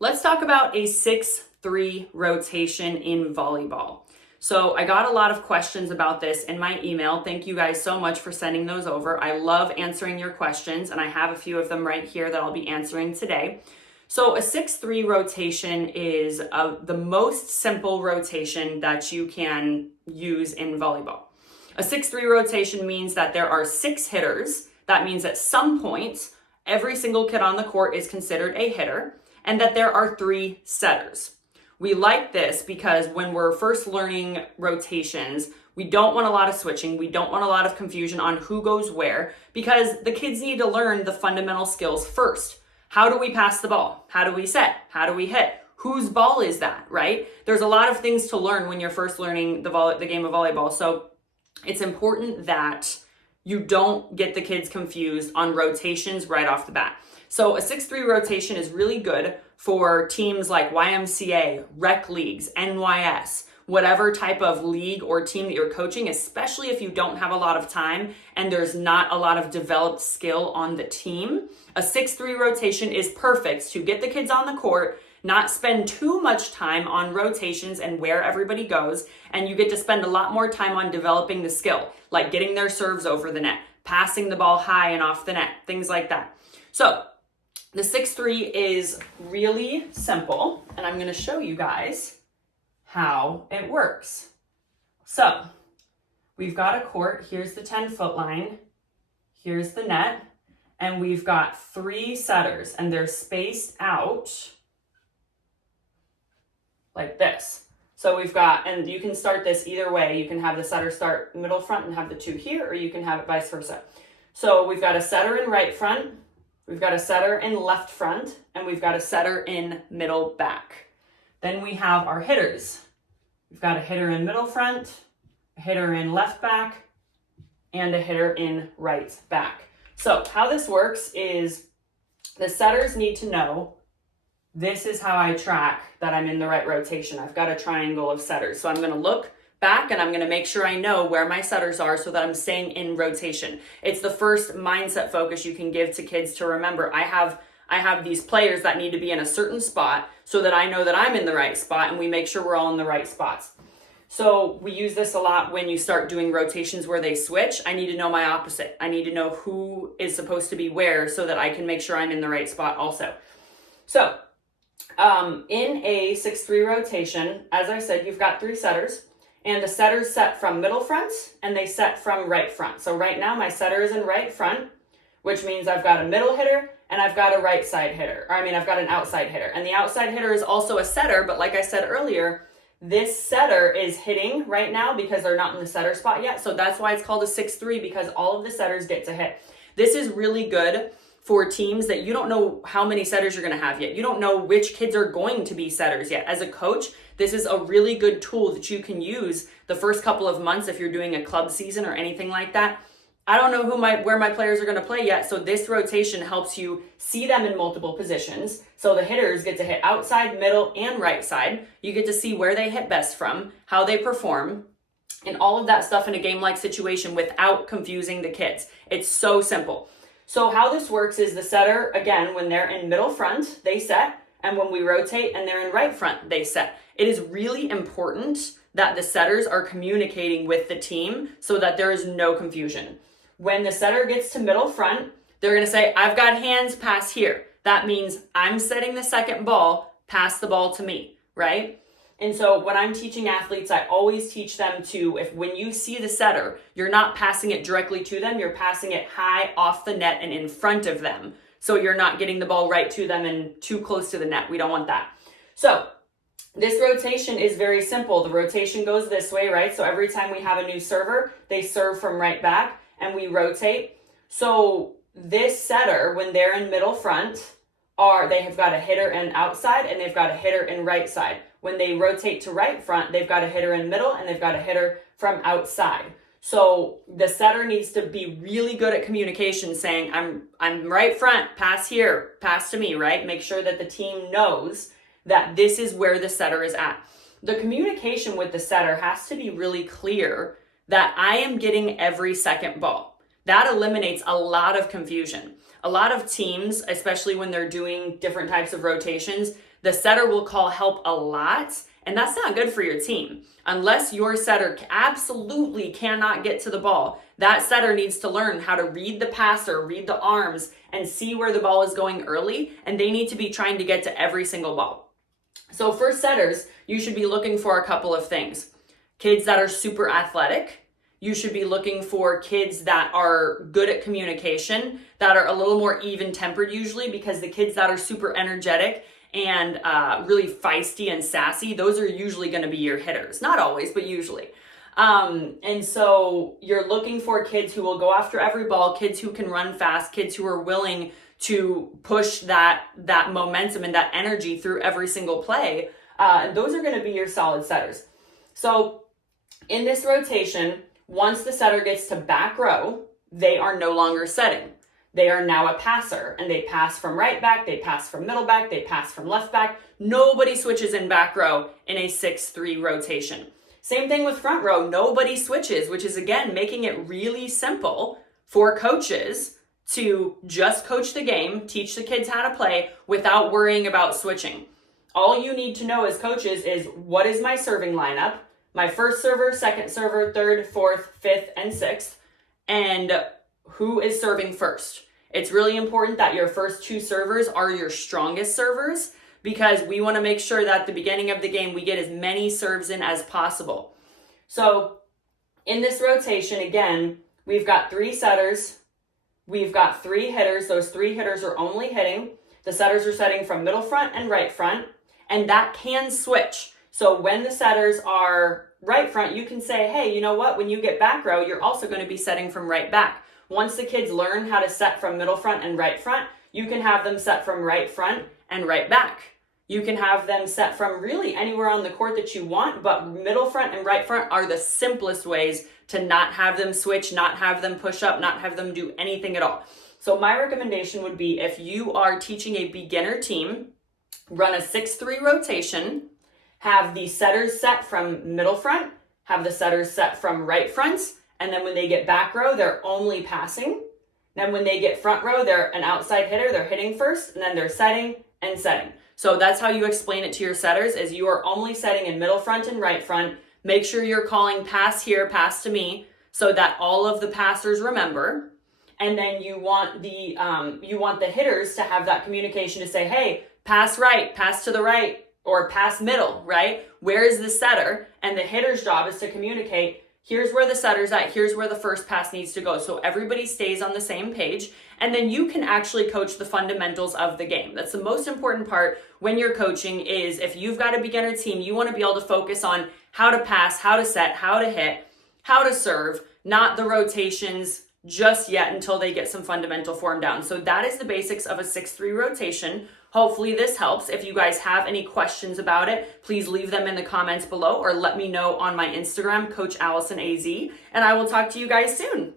Let's talk about a 6-3 rotation in volleyball. So I got a lot of questions about this in my email. Thank you guys so much for sending those over. I love answering your questions, and I have a few of them right here that I'll be answering today. So a 6-3 rotation is the most simple rotation that you can use in volleyball. A 6-3 rotation means that there are 6 hitters. That means at some point, every single kid on the court is considered a hitter, and that there are 3 setters. We like this because when we're first learning rotations, we don't want a lot of switching. We don't want a lot of confusion on who goes where, because the kids need to learn the fundamental skills first. How do we pass the ball? How do we set? How do we hit? Whose ball is that, right? There's a lot of things to learn when you're first learning the game of volleyball. So it's important that you don't get the kids confused on rotations right off the bat. So a 6-3 rotation is really good for teams like YMCA, rec leagues, NYS, whatever type of league or team that you're coaching, especially if you don't have a lot of time and there's not a lot of developed skill on the team. A 6-3 rotation is perfect to get the kids on the court, not spend too much time on rotations and where everybody goes, and you get to spend a lot more time on developing the skill, like getting their serves over the net, passing the ball high and off the net, things like that. So the 6-3 is really simple, and I'm going to show you guys how it works. So we've got a court. Here's the 10-foot line. Here's the net. And we've got 3 setters, and they're spaced out like this. So we've got, and you can start this either way. You can have the setter start middle front and have the 2 here, or you can have it vice versa. So we've got a setter in right front. We've got a setter in left front, and we've got a setter in middle back. Then we have our hitters. We've got a hitter in middle front, a hitter in left back, and a hitter in right back. So how this works is the setters need to know this is how I track that I'm in the right rotation. I've got a triangle of setters. So I'm going to look back and I'm going to make sure I know where my setters are so that I'm staying in rotation. It's the first mindset focus you can give to kids to remember. I have these players that need to be in a certain spot so that I know that I'm in the right spot, and we make sure we're all in the right spots. So we use this a lot when you start doing rotations where they switch. I need to know my opposite. I need to know who is supposed to be where so that I can make sure I'm in the right spot also. So in a 6-3 rotation, as I said, you've got 3 setters. And the setters set from middle front and they set from right front. So right now my setter is in right front, which means I've got a middle hitter and I've got a right side hitter. I've got an outside hitter. And the outside hitter is also a setter, but like I said earlier, this setter is hitting right now because they're not in the setter spot yet. So that's why it's called a 6-3, because all of the setters get to hit. This is really good for teams that you don't know how many setters you're going to have yet. You don't know which kids are going to be setters yet. As a coach, this is a really good tool that you can use the first couple of months if you're doing a club season or anything like that. I don't know where my players are going to play yet, so this rotation helps you see them in multiple positions. So the hitters get to hit outside, middle, and right side. You get to see where they hit best from, how they perform, and all of that stuff in a game-like situation without confusing the kids. It's so simple. So how this works is the setter, again, when they're in middle front, they set, and when we rotate and they're in right front, they set. It is really important that the setters are communicating with the team so that there is no confusion. When the setter gets to middle front, they're going to say, I've got hands, pass here. That means I'm setting the second ball, pass the ball to me, right? And so when I'm teaching athletes, I always teach them to, when you see the setter, you're not passing it directly to them, you're passing it high off the net and in front of them. So you're not getting the ball right to them and too close to the net. We don't want that. So this rotation is very simple. The rotation goes this way, right? So every time we have a new server, they serve from right back and we rotate. So this setter, when they're in middle front, they have got a hitter in outside and they've got a hitter in right side. When they rotate to right front, they've got a hitter in middle and they've got a hitter from outside. So the setter needs to be really good at communication, saying, I'm right front, pass here, pass to me, right? Make sure that the team knows that this is where the setter is at. The communication with the setter has to be really clear that I am getting every second ball. That eliminates a lot of confusion. a lot of teams, especially when they're doing different types of rotations, the setter will call help a lot, and that's not good for your team. Unless your setter absolutely cannot get to the ball, that setter needs to learn how to read the passer, read the arms, and see where the ball is going early, and they need to be trying to get to every single ball. So for setters, you should be looking for a couple of things. Kids that are super athletic. You should be looking for kids that are good at communication, that are a little more even-tempered usually, because the kids that are super energetic and really feisty and sassy, those are usually going to be your hitters. Not always, but usually. And so you're looking for kids who will go after every ball, kids who can run fast, kids who are willing to push that momentum and that energy through every single play. And those are going to be your solid setters. So in this rotation, once the setter gets to back row, they are no longer setting. They are now a passer, and they pass from right back, they pass from middle back, they pass from left back. Nobody switches in back row in a 6-3 rotation. Same thing with front row. Nobody switches, which is, again, making it really simple for coaches to just coach the game, teach the kids how to play without worrying about switching. All you need to know as coaches is, what is my serving lineup? My first server, second server, third, fourth, fifth, and sixth, and who is serving first. It's really important that your first 2 servers are your strongest servers, because we want to make sure that at the beginning of the game, we get as many serves in as possible. So in this rotation, again, we've got 3 setters. We've got 3 hitters. Those 3 hitters are only hitting. The setters are setting from middle front and right front, and that can switch. So when the setters are right front, you can say, hey, you know what? When you get back row, you're also going to be setting from right back. Once the kids learn how to set from middle front and right front, you can have them set from right front and right back. You can have them set from really anywhere on the court that you want, but middle front and right front are the simplest ways to not have them switch, not have them push up, not have them do anything at all. So my recommendation would be, if you are teaching a beginner team, run a 6-3 rotation, have the setters set from middle front, have the setters set from right fronts, and then when they get back row, they're only passing. Then when they get front row, they're an outside hitter, they're hitting first, and then they're setting and setting. So that's how you explain it to your setters, is you are only setting in middle front and right front. Make sure you're calling pass here, pass to me, so that all of the passers remember. And then you want the hitters to have that communication to say, hey, pass right, pass to the right, or pass middle, right? Where is the setter? And the hitter's job is to communicate, here's where the setter's at, here's where the first pass needs to go. So everybody stays on the same page, and then you can actually coach the fundamentals of the game. That's the most important part when you're coaching, is if you've got a beginner team, you want to be able to focus on how to pass, how to set, how to hit, how to serve, not the rotations just yet until they get some fundamental form down. So that is the basics of a 6-3 rotation. Hopefully this helps. If you guys have any questions about it, please leave them in the comments below, or let me know on my Instagram, Coach Allison AZ, and I will talk to you guys soon.